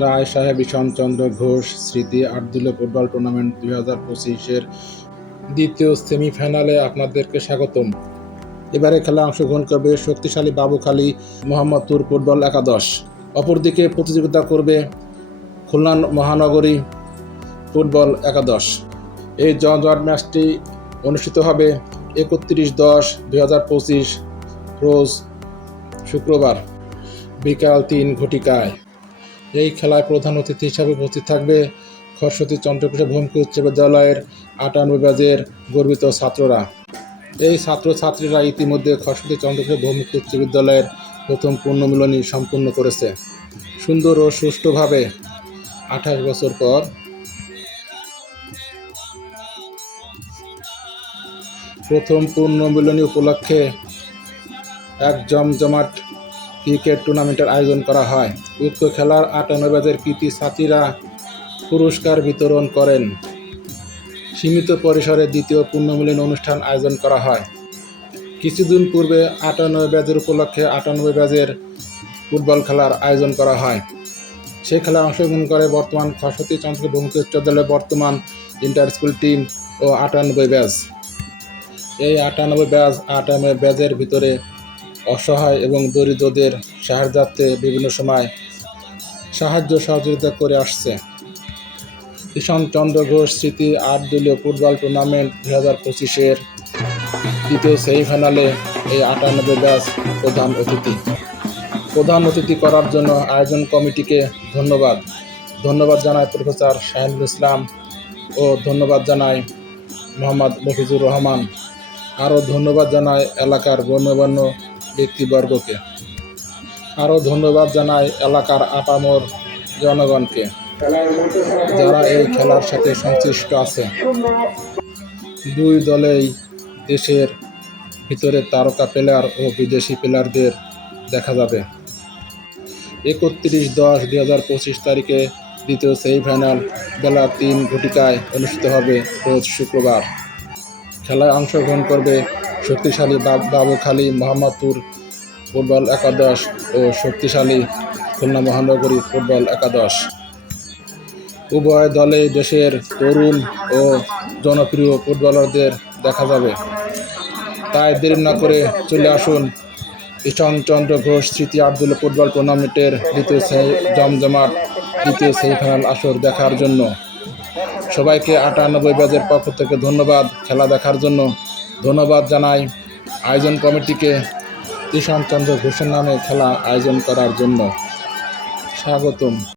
রায় সাহেব ঈশানচন্দ্র ঘোষ, স্মৃতি আটদিল football tournament দুই হাজার পঁচিশের দ্বিতীয় সেমিফাইনালে আপনাদেরকে স্বাগতম। এবারে খেলা অংশগ্রহণ করবে শক্তিশালী বাবুখালী মোহাম্মদপুর ফুটবল একাদশ। অপরদিকে প্রতিযোগিতা করবে খুলনা মহানগরী ফুটবল একাদশ। এই জমজমাট ম্যাচটি অনুষ্ঠিত হবে একত্রিশ দশ দুই হাজার পঁচিশ রোজ শুক্রবার বিকাল তিন ঘটিকায়। এই খেলায় প্রধান অতিথি হিসাবে উপস্থিত থাকবে খরস্বতী চন্দ্রকিশোর ভূমকি উচ্চ বিদ্যালয়ের আটানব্বই ব্যাচের গর্বিত ছাত্ররা। এই ছাত্রছাত্রীরা ইতিমধ্যে খরস্বতী চন্দ্রকিশোর ভৌমিক উচ্চ বিদ্যালয়ের প্রথম পূর্ণমিলনী সম্পূর্ণ করেছে। সুন্দর ও সুষ্ঠুভাবে আঠাশ বছর পর প্রথম পূর্ণমিলনী উপলক্ষে এক জমজমাট ক্রিকেট টুর্নামেন্টের আয়োজন করা হয়। উক্ত খেলার আটানব্বইদের কৃতি ছাত্রীরা পুরস্কার বিতরণ করেন। সীমিত পরিসরে দ্বিতীয় পূর্ণমিলন অনুষ্ঠান আয়োজন করা হয়। কিছুদিন পূর্বে আটানব্বই ব্যাজের উপলক্ষে আটানব্বই ব্যাজের ফুটবল খেলার আয়োজন করা হয়। সেই খেলায় অংশগ্রহণ করে বর্তমান খরস্বতী চন্দ্র ভৌমিক বিদ্যালয়ের বর্তমান ইন্টার স্কুল টিম ও আটানব্বই ব্যাচ। এই আটানব্বই ব্যাচ আটানব্বই ব্যাজের ভিতরে অসহায় এবং দরিদ্রদের সাহায্যার্থে বিভিন্ন সময় সাহায্য সহযোগিতা করে আসছে। ঈশান চন্দ্র ঘোষ স্মৃতি আট দলীয় ফুটবল টুর্নামেন্ট দুই হাজার পঁচিশের দ্বিতীয় সেমিফাইনালে এই আটানব্বই ব্যাচ প্রধান অতিথি। প্রধান অতিথি করার জন্য আয়োজন কমিটিকে ধন্যবাদ। ধন্যবাদ জানায় প্রফেসর শাহিনুল ইসলাম ও ধন্যবাদ জানায় মোহাম্মদ মফিজুর রহমান। আরও ধন্যবাদ জানায় এলাকার গণ্যমান্য ব্যক্তিবর্গকে। আরও ধন্যবাদ জানাই এলাকার আপামর জনগণকে, যারা এই খেলার সাথে সংশ্লিষ্ট আছে। দুই দলেই দেশের ভিতরে তারকা প্লেয়ার ও বিদেশি প্লেয়ারদের দেখা যাবে। একত্রিশ দশ দুই হাজার পঁচিশ তারিখে দ্বিতীয় সেমিফাইনাল বেলা তিন ঘটিকায় অনুষ্ঠিত হবে রোজ শুক্রবার। খেলায় অংশগ্রহণ করবে শক্তিশালী বাব- বাবুখালী মোহাম্মদপুর ফুটবল একাদশ ও শক্তিশালী খুলনা মহানগরী ফুটবল একাদশ। উভয় দলে দেশের তরুণ ও জনপ্রিয় ফুটবলারদের দেখা যাবে। তাই দেরি না করে চলে আসুন ঈশানচন্দ্র ঘোষ, স্মৃতি আব্দুল ফুটবল টুর্নামেন্টের দ্বিতীয় জমজমাট, দ্বিতীয় সেমিফাইনাল আসর দেখার জন্য। সবাইকে আটানব্বই ব্যাচের পক্ষ থেকে ধন্যবাদ। খেলা দেখার জন্য ধন্যবাদ জানাই আয়োজন কমিটিকে ঈশানচন্দ্র ঘোষের নামে খেলা আয়োজন করার জন্য। স্বাগতম।